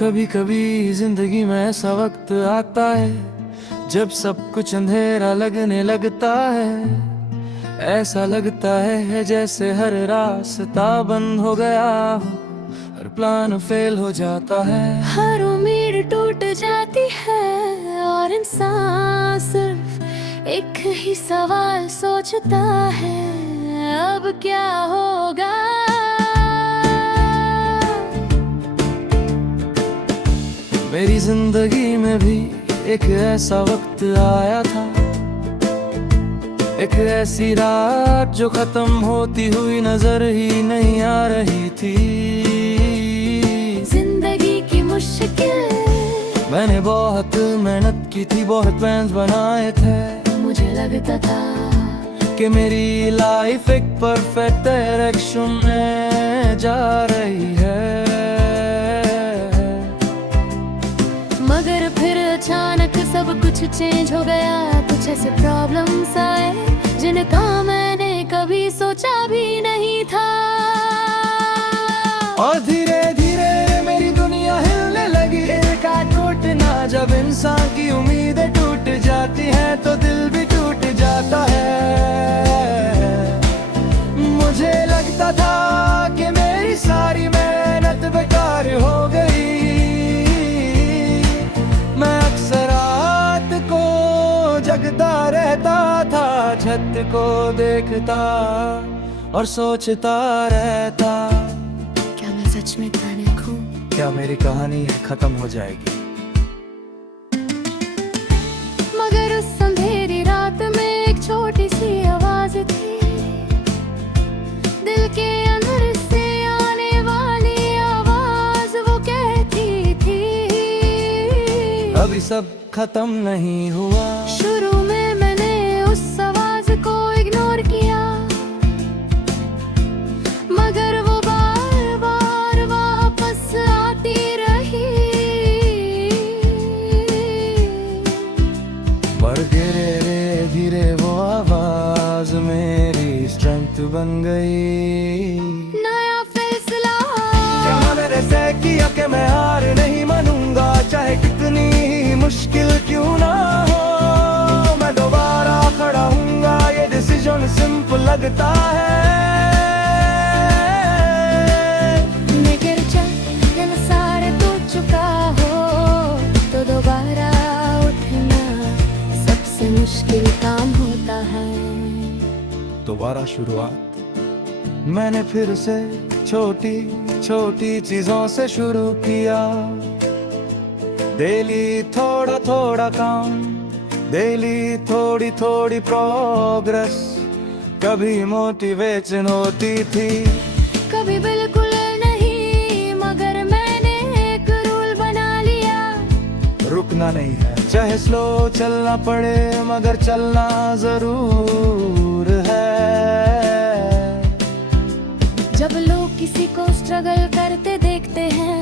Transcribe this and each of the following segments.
कभी कभी जिंदगी में ऐसा वक्त आता है जब सब कुछ अंधेरा लगने लगता है। ऐसा लगता है जैसे हर रास्ता बंद हो गया हो, हर प्लान फेल हो जाता है, हर उम्मीद टूट जाती है और इंसान सिर्फ एक ही सवाल सोचता है, अब क्या होगा। मेरी जिंदगी में भी एक ऐसा वक्त आया था, एक ऐसी रात जो खत्म होती हुई नजर ही नहीं आ रही थी। जिंदगी की मुश्किल मैंने बहुत मेहनत की थी, बहुत प्लान्स बनाए थे, मुझे लगता था कि मेरी लाइफ एक परफेक्ट डायरेक्शन में जा रही है। मगर फिर अचानक सब कुछ चेंज हो गया, कुछ ऐसे प्रॉब्लम्स आए जिनका मैंने कभी सोचा भी नहीं था। और धीरे धीरे मेरी दुनिया हिलने लगी, का टूटना, जब इंसान की उम्मीदें टूट जाती हैं तो दिल भी टूट जाता है। मुझे लगता था कि मेरी सारी मेहनत बेकार हो गई। मैं अक्सर रात को जगता रहता था, छत को देखता और सोचता रहता, क्या मैं सच में पैनिक हूँ? क्या मेरी कहानी खत्म हो जाएगी? मगर उस अंधेरी रात में एक छोटी सी आवाज थी, दिल के अंदर से आने वाली आवाज, वो कहती थी अभी सब खत्म नहीं हुआ। शुरू में मैंने उस आवाज को इग्नोर किया, मगर वो बार बार वापस आती रही। पर धीरे धीरे वो आवाज मेरी स्ट्रेंथ बन गई। नया फैसला क्या मेरे से किया कि मैं हार नहीं मानूंगा, चाहे कितनी ही मुश्किल क्यों ना हो, मैं दोबारा खड़ा हूँगा। ये डिसीजन सिंपल लगता है, लेकर चल दिन सारे टूट चुका हो तो दोबारा उठना सबसे मुश्किल काम होता है। दोबारा शुरुआत मैंने फिर से छोटी छोटी चीजों से शुरू किया। डेली थोड़ा थोड़ा काम, डेली थोड़ी थोड़ी प्रोग्रेस, कभी मोटिवेशन होती थी, कभी बिल्कुल नहीं, मगर मैंने एक रूल बना लिया, रुकना नहीं है। चाहे स्लो चलना पड़े मगर चलना जरूर है। जब लोग किसी को स्ट्रगल करते देखते हैं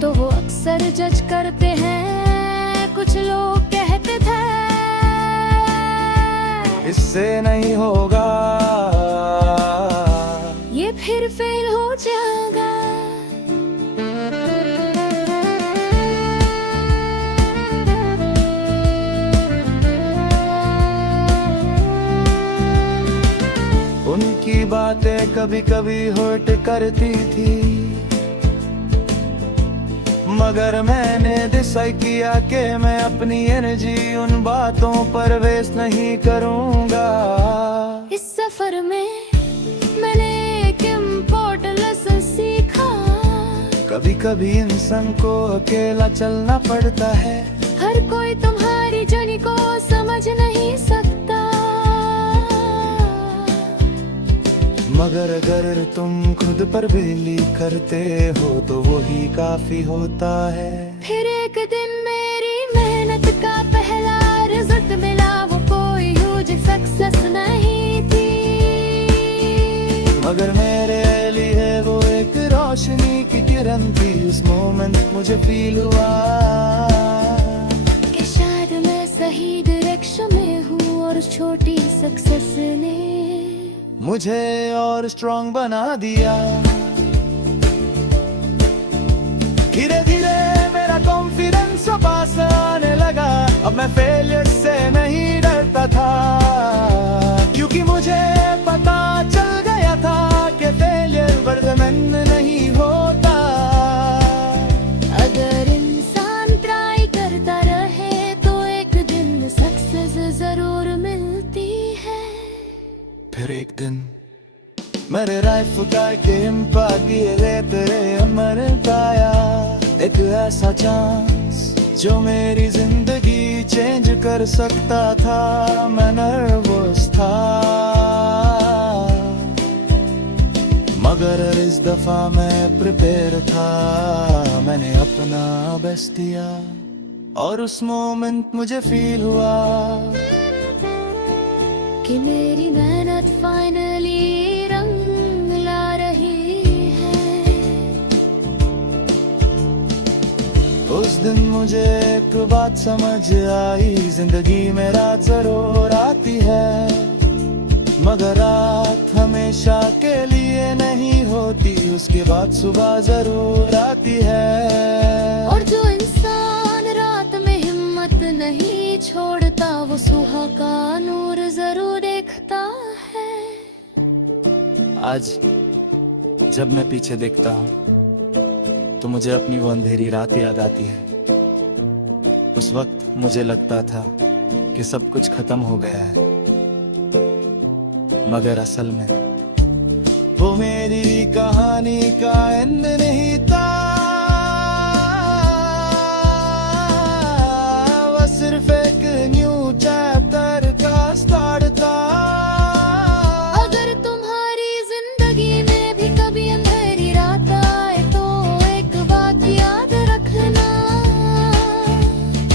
तो वो अक्सर जज करते हैं। कुछ लोग कहते थे इससे नहीं होगा, ये फिर फेल हो जाएगा। उनकी बातें कभी कभी हर्ट करती थी, मगर मैंने डिसाइड किया कि मैं अपनी एनर्जी उन बातों पर वेस्ट नहीं करूंगा। इस सफर में मैंने एक इम्पोर्टेंट लेसन सीखा, कभी कभी इंसान को अकेला चलना पड़ता है, हर कोई तुम्हारी जर्नी को समझ नहीं सकता, मगर अगर तुम खुद पर बिलीव करते हो तो वही काफी होता है। फिर एक दिन मेरी मेहनत का पहला रिजल्ट मिला, वो कोई ह्यूज सक्सेस नहीं थी, मगर मेरे लिए वो एक रोशनी की किरण थी। उस मोमेंट मुझे फील हुआ कि शायद मैं सही डायरेक्शन में हूँ, और उस छोटी सक्सेस ने मुझे और स्ट्रॉन्ग बना दिया। धीरे धीरे फेलियर से नहीं डरता था, क्योंकि मुझे पता चल गया था कि फेलियर परमानेंट नहीं होता। अगर इंसान ट्राई करता रहे तो एक दिन सक्सेस जरूर मिलती है। फिर एक दिन मेरे राइफ का के हिम्पा किए गए तेरे अमर पाया एक ऐसा चांस जो मेरी जिंदगी चेंज कर सकता था। मैं नर्वस था मगर इस दफा मैं प्रिपेयर था। मैंने अपना बेस्ट दिया और उस मोमेंट मुझे फील हुआ कि मेरी मेहनत फाइनली रंग ला रही है। उस दिन मुझे एक बात समझ आई, जिंदगी में रात जरूर आती है मगर रात हमेशा के लिए नहीं होती, उसके बाद सुबह जरूर आती है। और जो इंसान रात में हिम्मत नहीं छोड़ता वो सुबह का नूर जरूर देखता है। आज जब मैं पीछे देखता हूँ तो मुझे अपनी वो अंधेरी रात याद आती है। उस वक्त मुझे लगता था कि सब कुछ खत्म हो गया है मगर असल में वो मेरी कहानी का एंड नहीं था, वो सिर्फ एक न्यू चैप्टर का स्टार्ट था। अगर तुम्हारी जिंदगी में भी कभी अंधेरी रात आए तो एक बात याद रखना,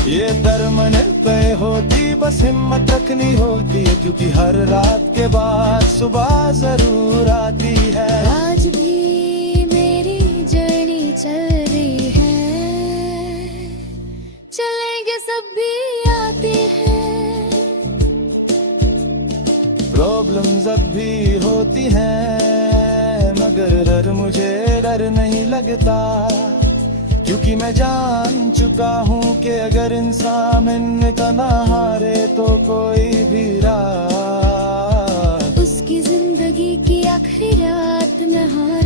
ये परमानेंट पे होती बस हिम्मत रखनी होती है, क्योंकि हर रात के बाद सुबह जरूर आती है। आज भी मेरी जर्नी चल रही है, चलेंगे सब भी आती है। प्रॉब्लम्स अब भी होती हैं मगर डर मुझे डर नहीं लगता, क्योंकि मैं जान चुका हूँ कि अगर इंसान इनका ना हारे तो कोई भी रात उसकी जिंदगी की आखिरी रात में हार